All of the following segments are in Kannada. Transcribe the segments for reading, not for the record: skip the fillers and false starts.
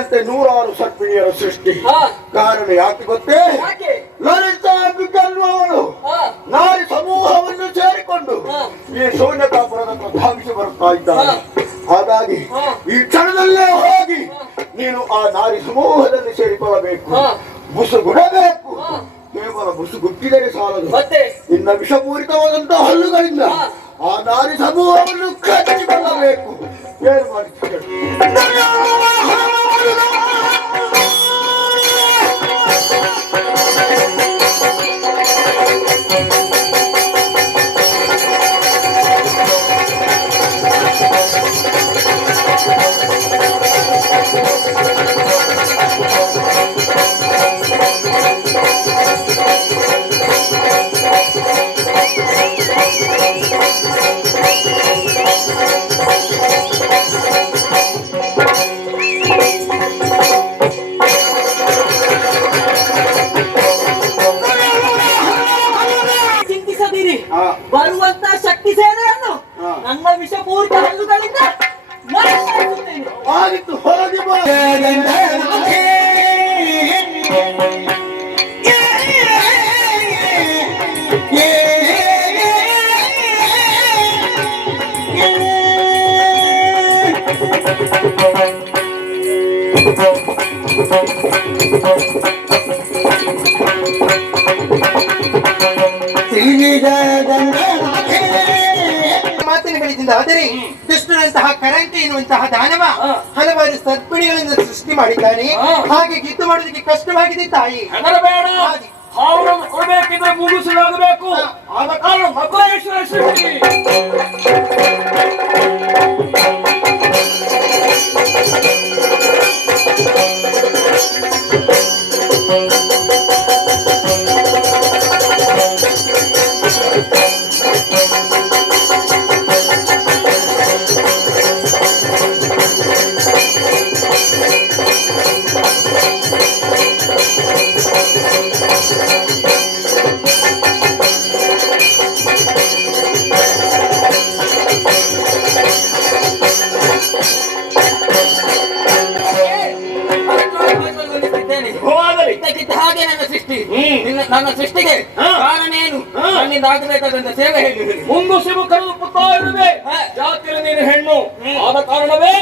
ನಿನ್ನಂತೆ ನೂರಾರು ಸರ್ಪಿಣಿಯರ ಸೃಷ್ಟಿ. ಕಾರಣ ಯಾಕೆ ಗೊತ್ತೇ? ಲಲಿತಾ ಅನ್ನುವವಳು ನಾರಿ ಸಮೂಹವನ್ನು ಸೇರಿಕೊಂಡು ಈ ಶೂನ್ಯತಾಪುರದ ಧಾವಿಸಿ ಬರುತ್ತಾ ಇದ್ದಾಳೆ. ಹಾಗಾಗಿ ಈ ಕ್ಷಣದಲ್ಲೇ ಹೋಗಿ ನೀನು ಆ ನಾರಿ ಸಮೂಹದಲ್ಲಿ ಸೇರಿಕೊಳ್ಳಬೇಕು. ಮುಸುಗುಡಬೇಕು. ಕೇವಲ ಮುಸುಗುಟ್ಟಿದರೆ ಸಾಲದು, ನಿನ್ನ ವಿಷಪೂರಿತವಾದಂತಹ ಹಲ್ಲುಗಳಿಂದ ಆ ನಾರಿ ಸಮೂಹವನ್ನು ಕಚ್ಚಿಕೊಳ್ಳಬೇಕು. ಏನು ಮಾಡುತ್ತೀರಿ? ಬರುವಂತ ಶಕ್ತಿ ಸೇನೆಯನ್ನು ನನ್ನ ವಿಷಪೂರಿತ ಹಲ್ಲುಗಳಿಂದ ಆಗಿತ್ತು ಹೋಗಿ ಮಾತಿನಗಳಿಂದ ಆದರೆ ಕೃಷ್ಣನಂತಹ ಕರಂಟಿ ಎನ್ನುವಂತಹ ದಾನವ ಹಲವಾರು ಸರ್ಪಿಣಿಗಳನ್ನು ಸೃಷ್ಟಿ ಮಾಡಿದ್ದಾನೆ. ಹಾಗೆ ಯುದ್ಧ ಮಾಡೋದಕ್ಕೆ ಕಷ್ಟವಾಗಿದೆ ತಾಯಿ. ಅವರನ್ನು ಕೊಡಬೇಕಿದ್ರೆ ಮುಗಿಸಲಾಗಬೇಕು. ಆದ ಕಾರಣ ಮಕರೇಶ್ವರ ಸೃಷ್ಟಿ. ಹಾಗೆ ನನ್ನ ಸೃಷ್ಟಿ, ನನ್ನ ಸೃಷ್ಟಿಗೆ ಕಾರಣ ಏನು? ನನ್ನಿಂದ ಆಗಬೇಕಾದಂತ ಸೇವೆ ಹೇಳಿ. ಮುಂದು ಶಿವು ಕರೆದು ಪುತ್ತಾ ಇರುವೆ. ಜಾತಿಯಲ್ಲಿ ನೀನು ಹೆಣ್ಣು, ಆದ ಕಾರಣವೇ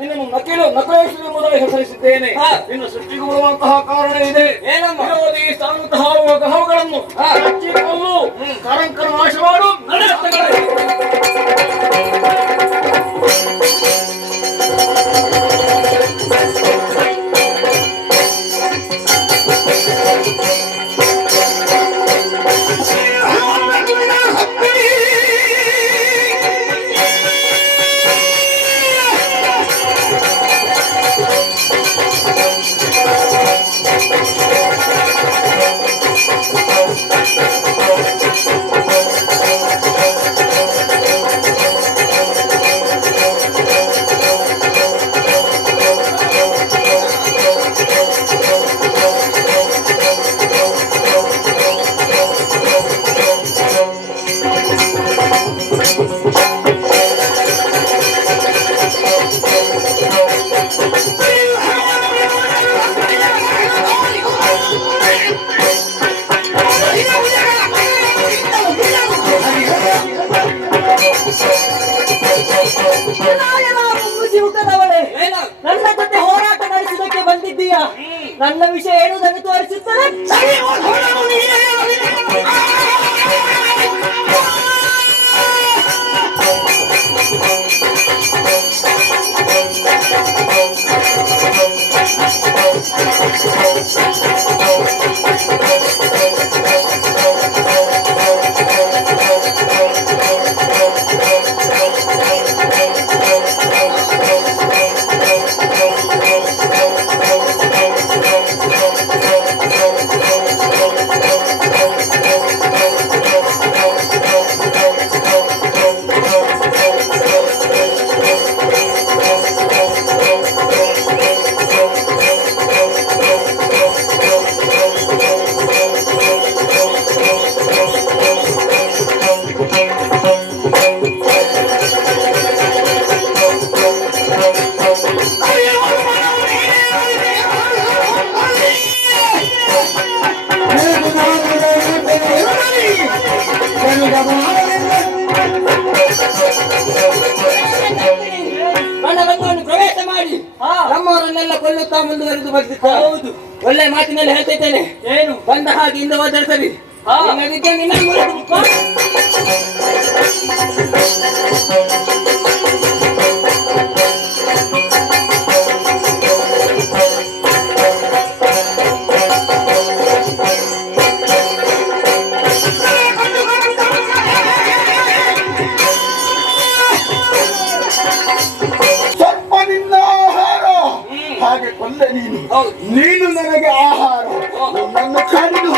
ನಿನ್ನನ್ನು ನಕಲೇಶ್ವರಿ ಎಂಬುದಾಗಿ ಹೆಸರಿಸಿದ್ದೇನೆ. ನಿನ್ನ ಸೃಷ್ಟಿಗೆ ಬರುವಂತಹ ಕಾರಣ ಇದೆ. ವಿರೋಧಿ ಸಾಗುವಂತಹ ಗ್ರಹಗಳನ್ನು ಹಚ್ಚಿಕೊಳ್ಳು, ಕರಂಕರ ನಾಶ ಮಾಡು. ನನ್ನ ಜೊತೆ ಹೋರಾಟ ನಡೆಸುವುದಕ್ಕೆ ಬಂದಿದ್ದೀಯಾ? ನನ್ನ ವಿಷಯ ಹೇಳುವುದನ್ನು ತೋರಿಸುತ್ತದೆ. ನಮ್ಮವರನ್ನೆಲ್ಲ ಕೊಲ್ಲುತ್ತಾ ಮುಂದುವರೆದು ಬರ್ತಿದ್ದ. ಹೌದು. ಒಳ್ಳೆ ಮಾತಿನಲ್ಲಿ ಹೇಳ್ತಿದ್ದೇನೆ, ಏನು ಬಂದ ಹಾಗೆ ಇಂದ ಹೋದರೆ ಸರಿ. ನಿನ್ನದಿಕ್ಕೆ ನಿನ್ನ ಮೂಲಕ ಸ್ವಲ್ಪ ನಿನ್ನ ಆಹಾರ ಹಾಗೆ ಕೊಂದೆ ನೀನು. ನೀನು ನನಗೆ ಆಹಾರ, ನನ್ನನ್ನು ಕಡಿದು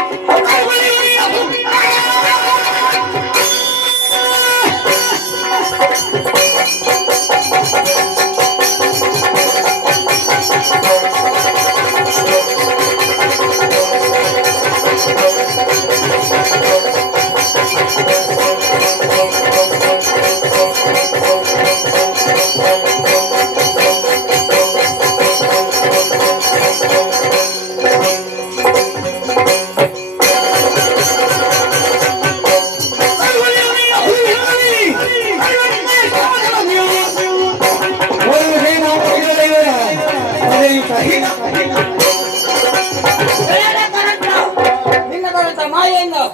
ನಿನ್ನದಂತ ಮಾಯೆಯನ್ನು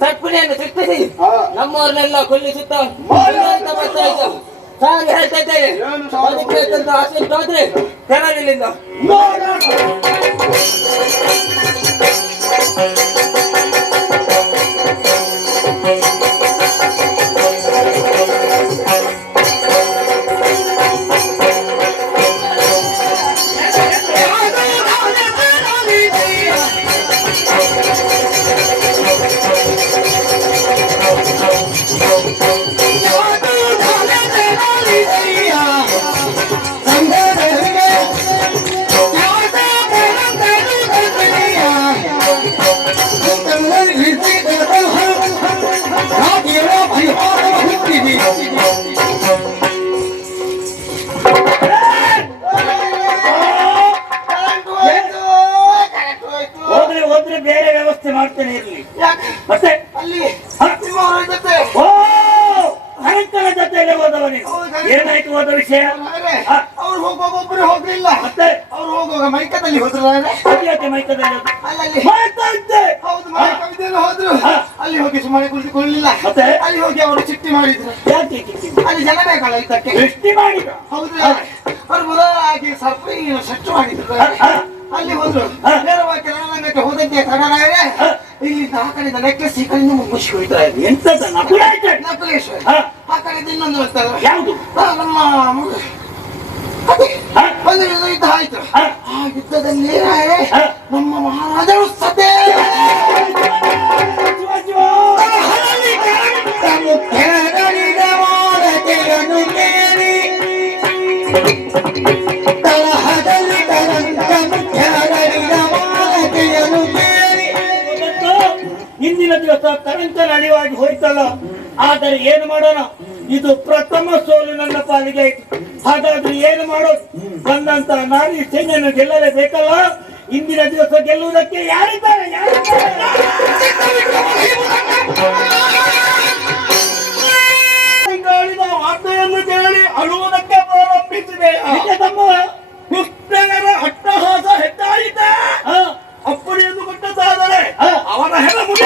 ಸಟ್ಪುಡಿಯನ್ನು ಸೃಷ್ಟಿಸಿ ನಮ್ಮವರನ್ನೆಲ್ಲ ಕೊಲ್ಲಿಸುತ್ತಾ ಬರ್ತಾ ಇದ್ದ. ಹಾಗೆ ಹೇಳ್ತಾ ಇದ್ದೇನೆ, ಬದುಕಬೇಕಂತ ಆಸೆ ಉಂಟಾದ್ರೆ ತೆರಳಿಲ್ಲಿಂದ. ಹೋದ್ರೆ ಬೇರೆ ವ್ಯವಸ್ಥೆ ಮಾಡ್ತೇನೆ ಇರ್ಲಿ. ಮತ್ತೆ ಅಲ್ಲಿ ಹ? ನಿಮ್ಮವರ ಜೊತೆ ಓ ಅನಂತನ ಜೊತೆಯಲ್ಲಿ ಹೋದವ ನೀನು. ಏನಾಯ್ತು ಹೋದ ವಿಷಯ? ಹ? ಅವ್ರು ಹೋಗುವಾಗ ಒಬ್ಬರು ಹೋಗ್ಲಿಲ್ಲ. ಮತ್ತೆ ಅವ್ರು ಹೋಗುವಾಗ ಮೈಕದಲ್ಲಿ ಹೋದ್ರು. ಅದ್ಯಾಕೆ ಮೈಕದಲ್ಲಿ ಹೋದ? ಅಲ್ಲಲ್ಲಿ ಮಾಡ್ತಾ ಇದ್ದೆ. ಹೌದು, ಮೈಕವಿದ್ದಲ್ಲಿ ಹೋದ್ರು. ಅಲ್ಲಿ ಹೋಗಿ ಸುಮ್ಮನೆ ಕುಳಿತುಕೊಳ್ಳಲಿಲ್ಲ. ಮತ್ತೆ ಅಲ್ಲಿ ಹೋಗಿ ಅವರು ಚಿಟ್ಟಿ ಮಾಡಿದ್ರು. ಯಾಕೆ ಕಿತ್ತಿ? ಅಲ್ಲಿ ಜನ ಬೇಕಲ್ಲ ಇದಕ್ಕೆ. ಸೃಷ್ಟಿ ಮಾಡಿದ. ಹೌದು, ಅವ್ರು ಮೊದಲಾಗಿ ಸರ್ಪ್ರಿ ಸ್ವಚ್ಛ ಮಾಡಿದ್ರು. ಅಲ್ಲಿ ಹೋದ್ರು. ನೇರವಾಗಿ ರಣರಂಗಕ್ಕೆ ಹೋದಂತೆ ಕನ್ನಡ ಇಲ್ಲಿ ಆ ಕಡೆಯಿಂದ ನೆಕ್ಲೆಸ್ ಈ ಕಡೆಯಿಂದ ಮುಗಿಸಿ ಹೋಯ್ತಾ ಇದೆ. ಎಂತದ ನಕುಲಾಯ್ತು? ನಕಲೇಶ್ವರ ಹ? ಆ ಕಡೆಯಿಂದ ಇನ್ನೊಂದು ಬರ್ತಲ್ಲ. ಯಾವುದು? ನಮ್ಮ ಅದೇ ಒಂದು ಯುದ್ಧ ಆಯ್ತು. ಆ ಯುದ್ಧದಲ್ಲಿ ನಮ್ಮ ಮಹಾರಾಜರು ಸತೆ ಇಂದಿನ ದಿವಸ ಕರೆಂಟ್ ಅಳಿವಾಗಿ ಹೋಯ್ತಲ್ಲ. ಆದರೆ ಏನು ಮಾಡೋಣ, ಇದು ಪ್ರಥಮ ಸೋಲು ನನ್ನ ಪಾಲಿಗೆ ಆಯ್ತು. ಹಾಗಾದ್ರೆ ಏನು ಮಾಡೋದು? ಬಂದಂತ ನಾರಿ ಸೈನ್ಯನ ಗೆಲ್ಲಲೇಬೇಕಲ್ಲ. ಇಂದಿನ ದಿವಸ ಗೆಲ್ಲುವುದಕ್ಕೆ ಯಾರಿದ್ದಾರೆ? ವಾರ್ತೆಯನ್ನು ಕೇಳಿ ಅಳುವುದಕ್ಕೆ ಪ್ರಾರಂಭಿಸಿದೆ. ತಮ್ಮ ಕೃಷ್ಣನ ಅಟ್ಟಹಾಸ ಹೆಚ್ಚಾಯಿತೆ. ಅಪ್ಪಡಿಯನ್ನು ಕೊಟ್ಟದ್ದಾದರೆ ಅವನ ಹೆಣ ಮುಡಿ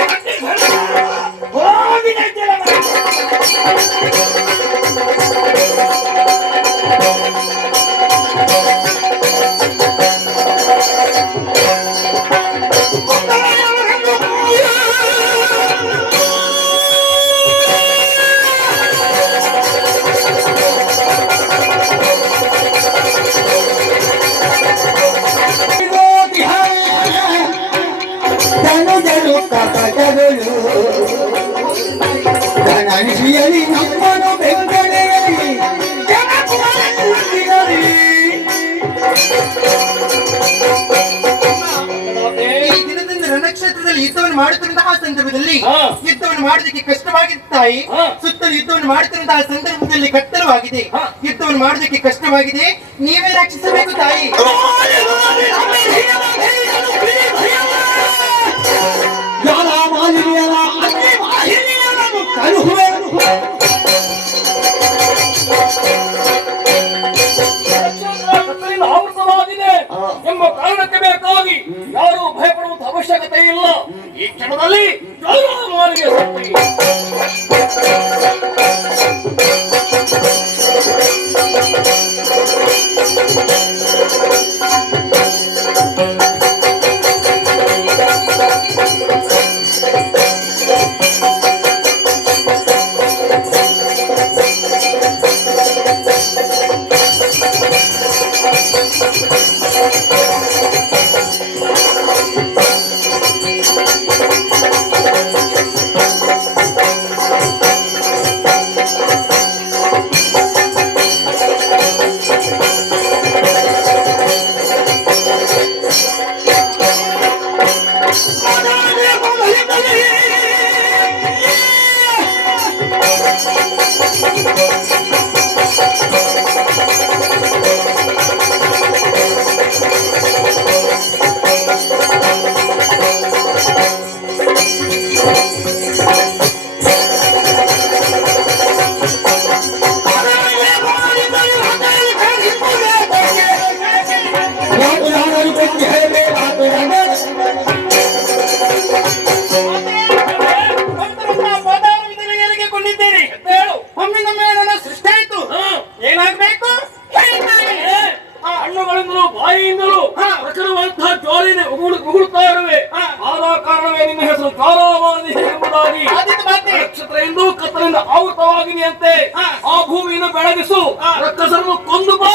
ನಮ್ಮನು ಬೆಂಗಳೆಯಲಿ ಈ ದಿನದಿಂದ ರಣಕ್ಷೇತ್ರದಲ್ಲಿ ಯುದ್ಧವನ್ನು ಮಾಡುತ್ತಿರುವಂತಹ ಸಂದರ್ಭದಲ್ಲಿ ಯುದ್ಧವನ್ನು ಮಾಡುವುದಕ್ಕೆ ಕಷ್ಟವಾಗಿತ್ತು ತಾಯಿ. ಸುತ್ತಲೂ ಯುದ್ಧವನ್ನು ಮಾಡುತ್ತಿರುವಂತಹ ಸಂದರ್ಭದಲ್ಲಿ ಕತ್ತಲವಾಗಿದೆ. ಯುದ್ಧವನ್ನು ಮಾಡುವುದಕ್ಕೆ ಕಷ್ಟವಾಗಿದೆ. ನೀವೇ ರಕ್ಷಿಸಬೇಕು ತಾಯಿ. ಆವೃತವಾಗಿದೆ. ಗಾಳಿನೇ ಉಗುಳುತ್ತಾ ಇರುವೆ. ಆದ ಕಾರಣವೇ ನಿನ್ನ ಹೆಸರು ಜ್ವಾಲಾಮಾಲಿ ಎಂಬುದಾಗಿ. ನಕ್ಷತ್ರ ಎಂದು ಕತ್ತಲಿಂದ ಆವೃತವಾಗಿದೆಯಂತೆ. ಆ ಭೂಮಿಯನ್ನು ಬೆಳಗಿಸು, ರಕ್ಕಸರನ್ನು ಕೊಂದು ಬಾ.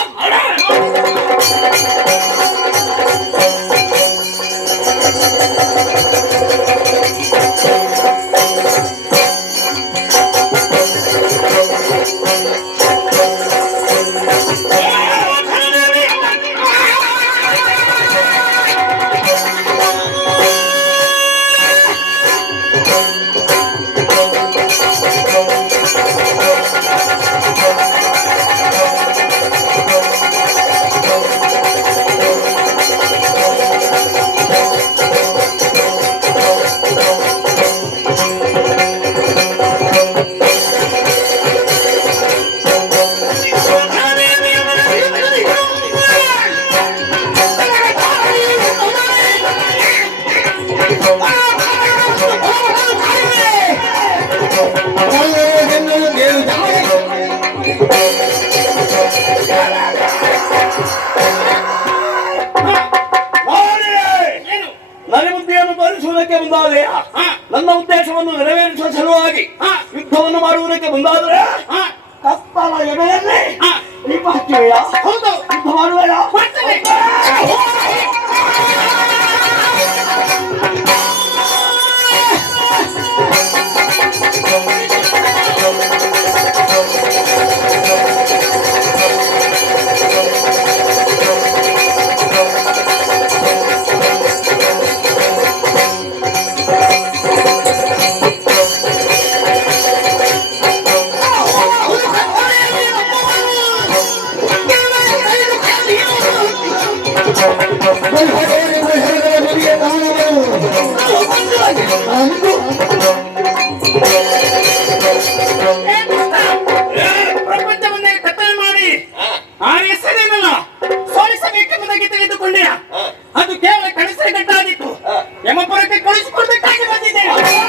ನನ್ನ ಬುದ್ಧಿಯನ್ನು ತೋರಿಸುವುದಕ್ಕೆ ಮುಂದಾದೆಯಾ? ನನ್ನ ಉದ್ದೇಶವನ್ನು ನೆರವೇರಿಸುವ ಸಲುವಾಗಿ ಯುದ್ಧವನ್ನು ಮಾಡುವುದಕ್ಕೆ ಮುಂದಾದರೆ ಕತ್ತಲ ಎಡೆಯಲ್ಲಿ ದೀಪ ಹಚ್ಚುವೆಯಾ? ಹೌದು, ಯುದ್ಧ ಮಾಡುವೆಯಾ? ಪ್ರಪಂಚವನ್ನೇ ಕತ್ತಲೆ ಮಾಡಿ ಆ ಹೆಸರೇನಲ್ಲ ಸೋಲಿಸಬೇಕೆಂಬುದಾಗಿ ತಿಳಿದುಕೊಂಡೆಯ. ಅದು ಕೇವಲ ಕನಸಿನ ಗಟ್ಟಾಗಿತ್ತು. ಯಮಪುರಕ್ಕೆ ಕಳಿಸಿಕೊಡ್ಬೇಕಾಗಿ ಬಂದಿದ್ದೇನೆ.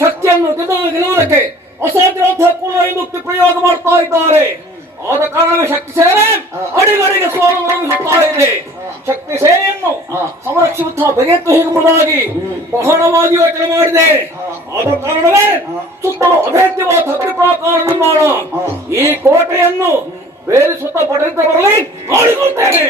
ಶಕ್ತಿಯನ್ನು ಗೆಲ್ಲುವುದಕ್ಕೆ ಅಸಾಧ್ಯವಾದ ಕುಲಯುಕ್ತಿ ಪ್ರಯೋಗ ಮಾಡ್ತಾ ಇದ್ದಾರೆ. ಆದ ಕಾರಣವೇ ಶಕ್ತಿ ಸೇನೆ ಅಡಿಗಡಿಗೆ ಸೋಲು ಅನುಭವಿಸುತ್ತಾ ಇದೆ. ಶಕ್ತಿ ಸೇನೆಯನ್ನು ಸಂರಕ್ಷಿಸುತ್ತಾ ಬಗೆತ್ತು ಎಂಬುದಾಗಿ ಬಹಳವಾಗಿ ಯೋಚನೆ ಮಾಡಿದೆ. ಆದ ಕಾರಣವೇ ಸುತ್ತಲೂ ಅಭೇದ್ಯವಾದ ಅಗ್ನಿ ಪ್ರಾಕಾರ ನಿರ್ಮಾಣ. ಈ ಕೋಟೆಯನ್ನು ಬೇರೆ ಸುತ್ತ ಪಡೆದ ಬರಲಿ ಮಾಡಿಕೊಳ್ತೇನೆ.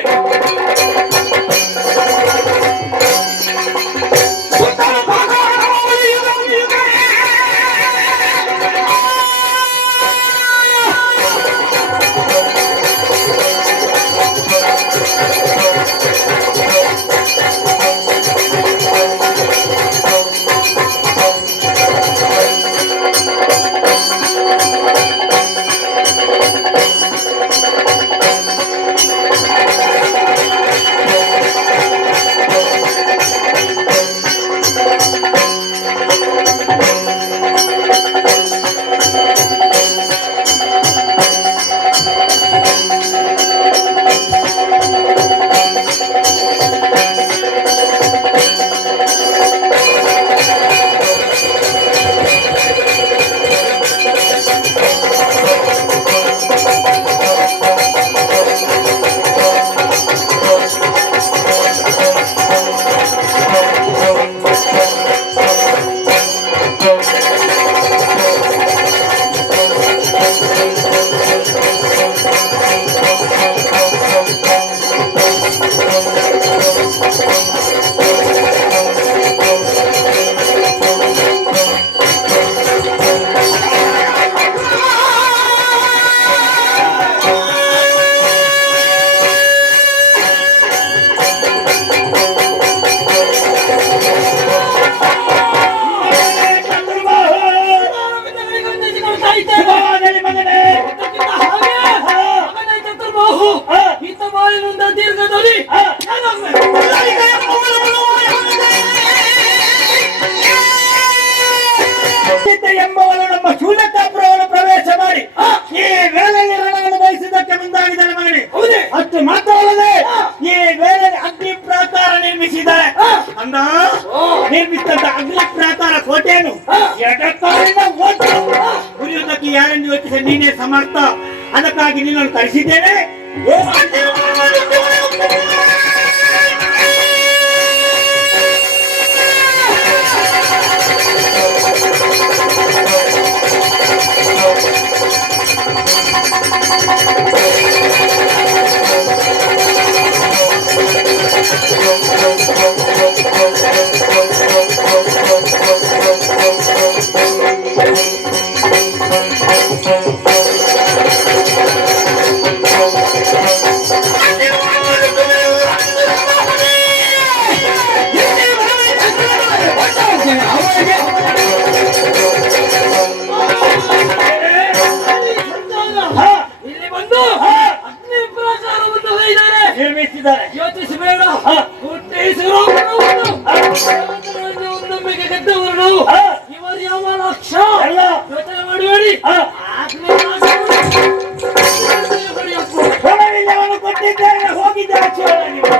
ಧ್ವನಿ ಏನಾಗ್ಬೇಕು? ಎಂಬವಳು ನಮ್ಮ ಶೂನ್ಯತಾಪುರವನ್ನು ಪ್ರವೇಶ ಮಾಡಿ ಈ ವೇಳೆಯಲ್ಲಿ ರಣವನ್ನು ಬಯಸಿದ್ದಕ್ಕೆ ಮುಂದಾಗಿದ್ದಾರೆ ಮಾಡಿ ಅಷ್ಟು ಮಾತ್ರವಲ್ಲದೆ ಈ ವೇಳೆಯಲ್ಲಿ ಅಗ್ನಿ ಪ್ರಾಕಾರ ನಿರ್ಮಿಸಿದ್ದಾರೆ ಅಂದ ನಿರ್ಮಿಸಿದಂತ ಅಗ್ನಿ ಪ್ರಾಕಾರ ಕೋಟೆಯನ್ನು ಎಡಕಾಲಿನ ಓಟು ಉರಿಯುವುದಕ್ಕೆ ಯಾರೆಂದು ಯೋಚಿಸಿ ನೀನೇ ಸಮರ್ಥ. ಅದಕ್ಕಾಗಿ ನಿನ್ನನ್ನು ಕಳಿಸಿದ್ದೇನೆ. ಇಲ್ಲಿ ಬಂದು ಅಗ್ನಿ ಪ್ರಾಕಾರವನ್ನು ಹೊಯ್ದಾರೆ. ನಿರ್ಮಿಸಿದ್ದಾರೆ. ಯೋಚಿಸಬೇಡ. ಹುಟ್ಟಿಸಿರೋ ನಂಬಿಕೆ ಗೆದ್ದವರು ಇವರು ಯಾವ ಲಕ್ಷ ಯೋಚನೆ ಮಾಡಬೇಡಿ. ಹೊರವಿಲ್ಲವನ್ನು ಕೊಟ್ಟಿದ್ದೇನೆ, ಹೋಗಿದ್ದ ನೀವು.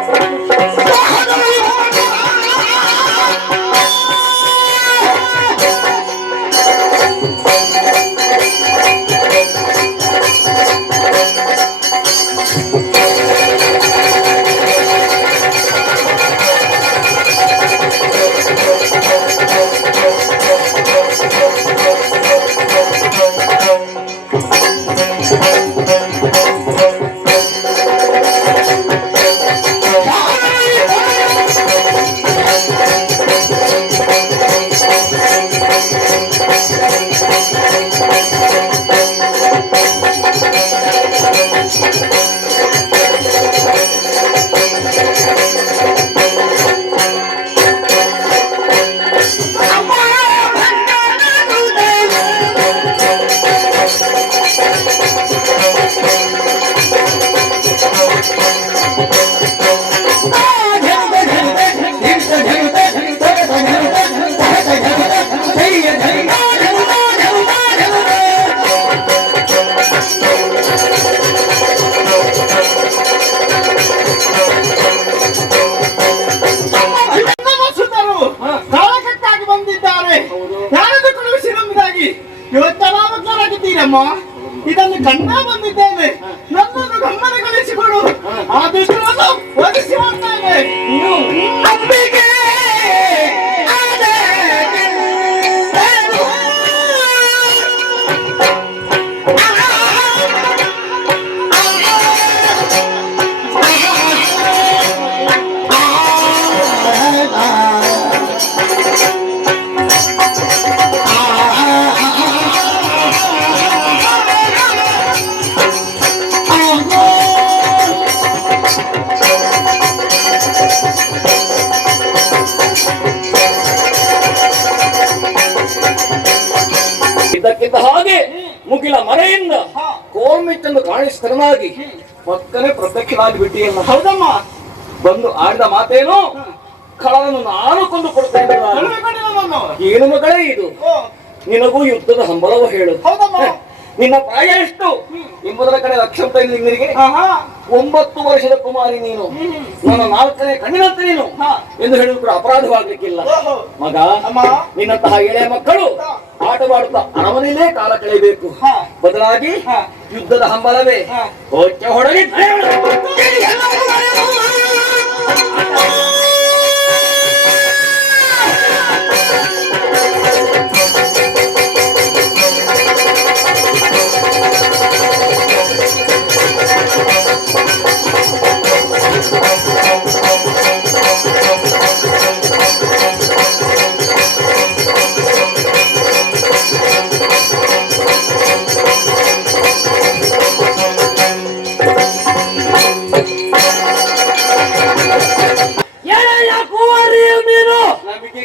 ಇದನ್ನು ಕಂಡ ಬಂದಿದ್ದೇನೆ. ನನ್ನನ್ನು ಗಮನಗೊಳಿಸಿಕೊಡು. ಆದಷ್ಟನ್ನು ಒದಗಿಸಿ ಮಾಡ್ತೇನೆ. ಅಂಬಿಕೆ ಇದಕ್ಕಿಂತ ಹಾಗೆ ಮುಗಿಲ ಮರೆಯಿಂದ ಕೋರ್ಮಿಟ್ಟನ್ನು ಕಾಣಿಸ್ತರನಾಗಿ ಪಕ್ಕನೆ ಪ್ರತ್ಯಕ್ಷನಾಗಿ ಬಿಟ್ಟಿಯಲ್ಲ. ಹೌದಮ್ಮ. ಬಂದು ಆಡಿದ ಮಾತೇನು? ಕಳವನ್ನು ನಾನು ಕೊಂದು ಕೊಡ್ತೇನೆ. ಏನು ಮಗಳೇ ಇದು? ನಿನಗೂ ಯುದ್ಧದ ಹಂಬಲವ ಹೇಳು. ಹೌದಮ್ಮ. ನಿನ್ನ ಪ್ರಾಯ ಎಷ್ಟು ಎಂಬುದರ ಕಡೆ ಲಕ್ಷ್ಯ ಉಂಟ ನಿನಗೆ? 9 ವರ್ಷದ ಕುಮಾರಿ ನೀನು, ನನ್ನ 4ನೇ ಕಣ್ಣಿನಂತೆ ನೀನು ಎಂದು ಹೇಳಿದ್ರು ಕೂಡ ಅಪರಾಧವಾಗಲಿಕ್ಕಿಲ್ಲ. ಮಗ, ನಿನ್ನಂತಹ ಎಳೆಯ ಮಕ್ಕಳು ಆಟವಾಡುತ್ತಾ ಅರಮನೆಯಲ್ಲೇ ಕಾಲ ಕಳೆಯಬೇಕು. ಬದಲಾಗಿ ಯುದ್ಧದ ಹಂಬಲವೇ ಹೊಚ್ಚ ಹೊಡಲಿ.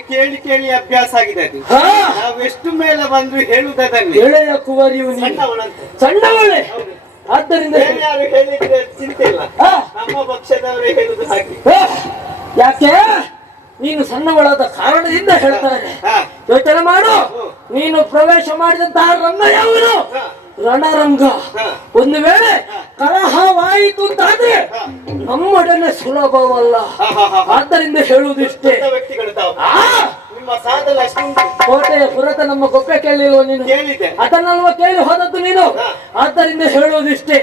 ಕೇಳಿ ಕೇಳಿ ಅಭ್ಯಾಸ ಆಗಿದೆ ಅದು. ನಾವೆಷ್ಟು ಮೇಲೆ ಬಂದ್ರು ಹೇಳುವುದನ್ನೇ. ಎಳೆಯ ಕುವರಿಯು ಸಣ್ಣವಳಂತೆ. ಸಣ್ಣವಳೆ ಆದ್ದರಿಂದ ಬೇರೆ ಯಾರು ಹೇಳಿದ್ರೆ ಚಿಂತೆ ಇಲ್ಲ, ಆ, ನಮ್ಮ ಪಕ್ಷದವರೇ ಹೇಳುದು ಹಾಗೆ. ಏ, ಯಾಕೆ ನೀನು ಸಣ್ಣವಳಾದ ಕಾರಣದಿಂದ ಹೇಳ್ತಾರೆ. ಹಾ. ಯೋಚನೆ ಮಾಡು, ನೀನು ಪ್ರವೇಶ ಮಾಡಿದಂತಹ ರಂಗ ಯಾವುದು? ಹಾ. ರಣರಂಗ. ಹಾ. ಒಂದು ವೇಳೆ ಕಲಹವಾಯಿತು ಅಂತಾದ್ರೆ ನಮ್ಮೊಡನೆ ಸುಲಭವಲ್ಲ. ಆದ್ದರಿಂದ ಹೇಳುವುದಿಷ್ಟೇ. ದೊಡ್ಡ ವ್ಯಕ್ತಿಗಳು ತಾವು. ಆ, ನಿಮ್ಮ ಸಾಧನೆ ಅಷ್ಟುಂಟು. ಕೋಟೆಯ ಪುರತ ನಮ್ಮ ಗೊಬ್ಬೆ ಕೇಳಿಲ್ವ ನೀನು? ಕೇಳಿದ್ದೆ. ಅದನ್ನಲ್ವ ಕೇಳಿ ಹೋದದ್ದು ನೀನು. ಹಾ. ಆದ್ದರಿಂದ ಹೇಳುವುದಿಷ್ಟೇ,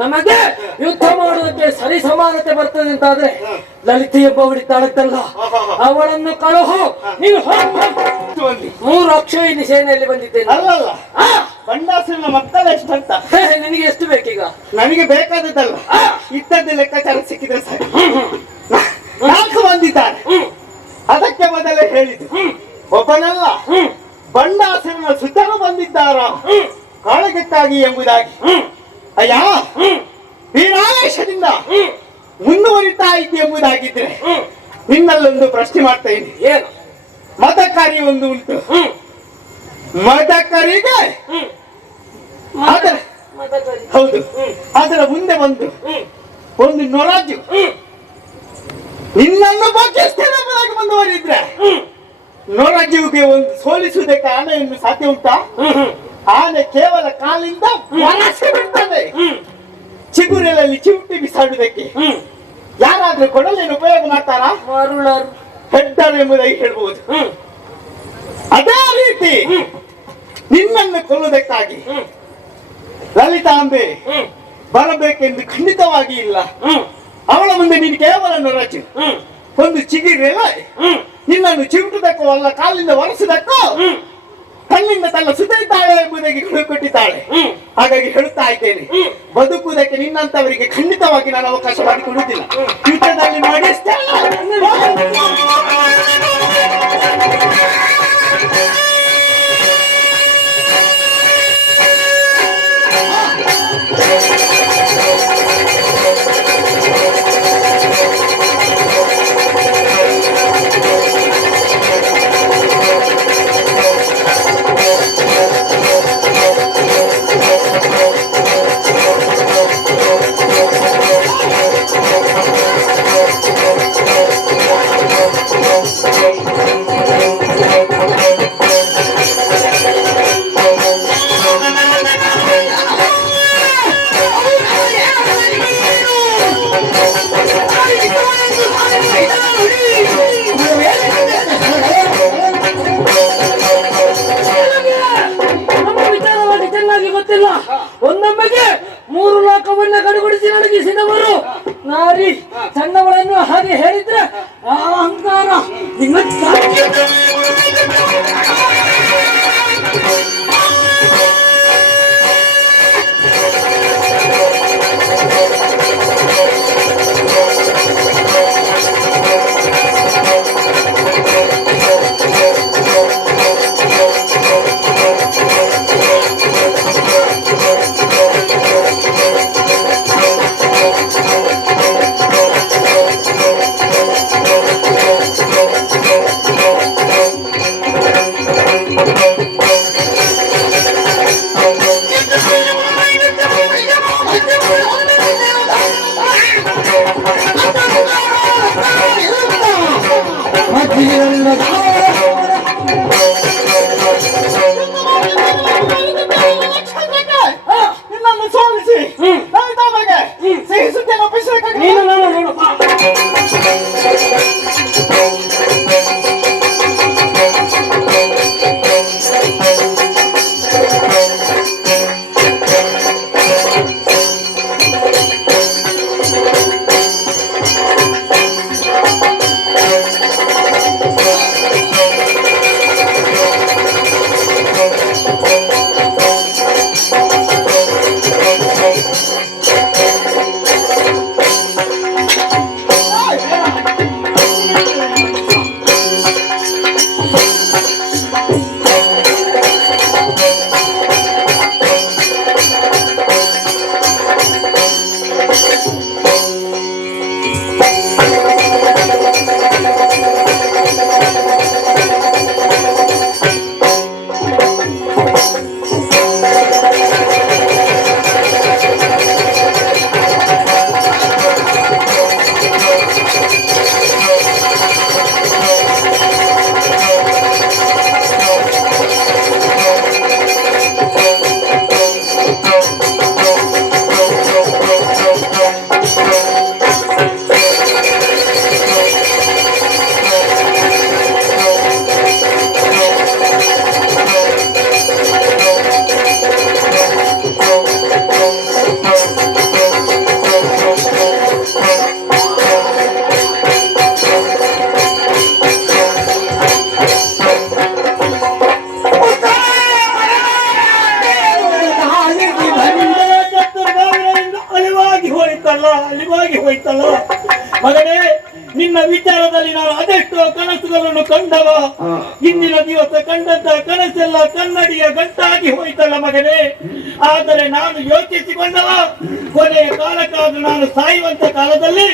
ನಮಗೆ ಯುದ್ಧ ಮಾಡುವುದಕ್ಕೆ ಸರಿ ಸಮಾನತೆ ಬರ್ತದೆ ಅಂತಾದ್ರೆ ಲಲಿತೆ ಎಂಬ ತಾಳತ್ತಲ್ಲ, ಅವಳನ್ನು ಕಳುಹು. ನೀನು ಮಂದಿ. 3 ಅಕ್ಷೋಹಿಣಿ ಸೇನೆಯಲ್ಲಿ ಬಂದಿದ್ದೇನೆ. ಅಲ್ಲಲ್ಲ, ಆ, ಬಂಡಾಸುರನ ಮಕ್ಕಳು ಎಷ್ಟಂತ ನಿನಗೆ ಎಷ್ಟು ಬೇಕೀಗ? ನನಗೆ ಬೇಕಾದದ್ದಲ್ಲ, ಇದ್ದದ್ದು ಲೆಕ್ಕಾಚಾರ ಸಿಕ್ಕಿದ್ರೆ ಸಾಕು. 4 ಬಂದಿದ್ದಾರೆ. ಅದಕ್ಕೆ ಮೊದಲೇ ಹೇಳಿದ್ದು ಒಬ್ಬನಲ್ಲ, ಬಂಡಾಸುರನ ಸುತ್ತಲೂ ಬಂದಿದ್ದಾರ ಕಾಳಗಕ್ಕಾಗಿ ಎಂಬುದಾಗಿ. ಅಯ್ಯ, ವೀರಾವೇಶದಿಂದ ಮುಂದುವರಿತಾ ಇದ್ದೆ ಎಂಬುದಾಗಿದ್ರೆ ನಿನ್ನಲ್ಲೊಂದು ಪ್ರಶ್ನೆ ಮಾಡ್ತಾ ಇದ್ದೀನಿ. ಏನು? ಮದಕರಿ ಒಂದು ಉಂಟು. ಮದಕರಿಗೆ ಹೌದು, ಅದರ ಮುಂದೆ ಬಂದು ಒಂದು ನೊರಾಜು ನಿನ್ನನ್ನು ಬಗ್ಗಿಸ್ತೇನೆ ಎಂಬುದಾಗಿ ಮುಂದುವರಿದ್ರೆ ನೊರಾಜುವಿಗೆ ಒಂದು ಸೋಲಿಸುವುದಕ್ಕೆ ಆನೆಯನ್ನು ಸಾಧ್ಯ ಉಂಟಾ? ಆನೆ ಕೇವಲ ಕಾಲಿಂದ ವರಸೆ ಬಿಡ್ತದೆ. ಚಿಗುರೆಲಲ್ಲಿ ಚಿಮುಟಿ ಬಿಸಾಡುವುದಕ್ಕೆ ಯಾರಾದ್ರೂ ಕೊಡಲೇನು ಉಪಯೋಗ ಮಾಡ್ತಾರಾ? ಮರುಳರು ಹೆಡ್ಡರು ಎಂಬುದಾಗಿ ಹೇಳ್ಬಹುದು. ಅದೇ ರೀತಿ ನಿನ್ನನ್ನು ಕೊಲ್ಲುವುದಕ್ಕಾಗಿ ಲಲಿತಾಂಬೆ ಬರಬೇಕೆಂದು ಖಂಡಿತವಾಗಿ ಇಲ್ಲ. ಅವಳ ಮುಂದೆ ನೀನು ಕೇವಲ ನೊರಜು, ಒಂದು ಚಿಗಿರೆಲ್ಲ ನಿನ್ನನ್ನು ಚಿಮುಟುವುದಕ್ಕೂ ಅಲ್ಲ, ಕಾಲಿಂದ ಒರೆಸುವುದಕ್ಕೂ ಕಣ್ಣಿಂದ ತನ್ನ ಸುತ್ತಿದ್ದಾಳೆ ಎಂಬುದಾಗಿ ಕೊಟ್ಟಿದ್ದಾಳೆ. ಹಾಗಾಗಿ ಹೇಳುತ್ತಾ ಇದ್ದೇನೆ, ಬದುಕುವುದಕ್ಕೆ ನಿನ್ನಂತವರಿಗೆ ಖಂಡಿತವಾಗಿ ನಾನು ಅವಕಾಶ ಮಾಡಿಕೊಡುವುದಿಲ್ಲ. ಯುದ್ಧದಲ್ಲಿ ಮಾಡಿಸ್ತೇನೆ. ನಮ್ಮ ವಿಚಾರವಾಗಿ ಚೆನ್ನಾಗಿ ಗೊತ್ತಿಲ್ಲ. ಒಂದೊಮ್ಮೆಗೆ 3 ಲೋಕವನ್ನ ಗಡುಗುಡಿಸಿ ನಡಗಿಸಿದವರು ನಾರಿ ಸಣ್ಣವಳನ್ನು ಹಾಗೆ ಹೇಳಿದ್ರೆ ಆ ಅಹಂಕಾರ ನಿಮ್ಮ ನಿನ್ನನ್ನು ಸೋಲಿಸಿ ಲಲಿತಾಂಬೆಗೆ ಸಿಹಿ ಸುದ್ದಿಯನ್ನು ಒಪ್ಪಿಸಬೇಕಾಗಿ ನೀನು ನಾನು ನೋಡಪ್ಪ. ನಿನ್ನ ವಿಚಾರದಲ್ಲಿ ನಾನು ಅದೆಷ್ಟೋ ಕನಸುಗಳನ್ನು ಕಂಡವ. ಇಂದಿನ ದಿವಸ ಕಂಡಂತ ಕನಸೆಲ್ಲ ಕನ್ನಡಿಯ ಗಂಟಾಗಿ ಹೋಯ್ತಲ್ಲ ಮಗನೇ. ಆದರೆ ನಾನು ಯೋಚಿಸಿಕೊಂಡವ, ಕೊನೆಯ ಕಾಲಕ್ಕಾದ್ರೂ ನಾನು ಸಾಯುವಂತ ಕಾಲದಲ್ಲಿ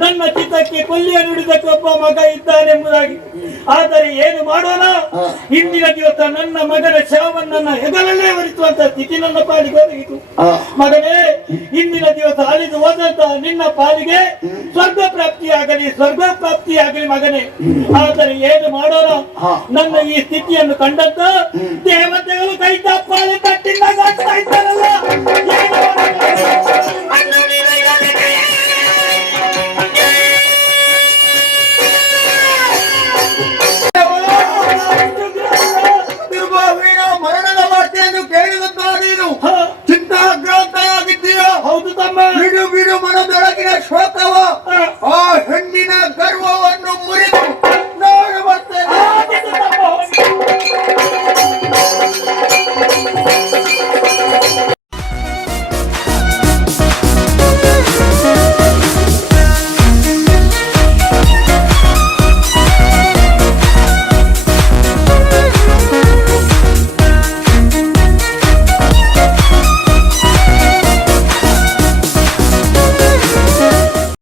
ನನ್ನ ಚಿತ್ತಕ್ಕೆ ಕೊಲ್ಲಿಯ ನುಡಿದಕ್ಕೊಬ್ಬ ಮಗ ಇದ್ದಾನೆಂಬುದಾಗಿ. ಆದರೆ ಏನು ಮಾಡೋಣ, ಇಂದಿನ ದಿವಸ ನನ್ನ ಮಗನ ಶವವನ್ನು ನನ್ನ ಹೆಗಲಲ್ಲೇ ಹೊರಿಸುವಂತ ಸ್ಥಿತಿ ನನ್ನ ಪಾಲಿಗೆ ಒದಗಿತು. ಮಗನೇ, ಇಂದಿನ ದಿವಸ ಅಳಿದು ಹೋದಂತ ನಿನ್ನ ಪಾಲಿಗೆ ಸ್ವರ್ಗ ಪ್ರಾಪ್ತಿಯಾಗಲಿ ಮಗನೇ. ಆದರೆ ಏನು ಮಾಡೋಣ, ನನ್ನ ಈ ಸ್ಥಿತಿಯನ್ನು ಕಂಡಂತ ದೇವತೆಗಳು ಕೈ ತಪ್ಪಾಳೆ ತಟ್ಟಿಂದ ಇದ್ದಾರಲ್ಲ.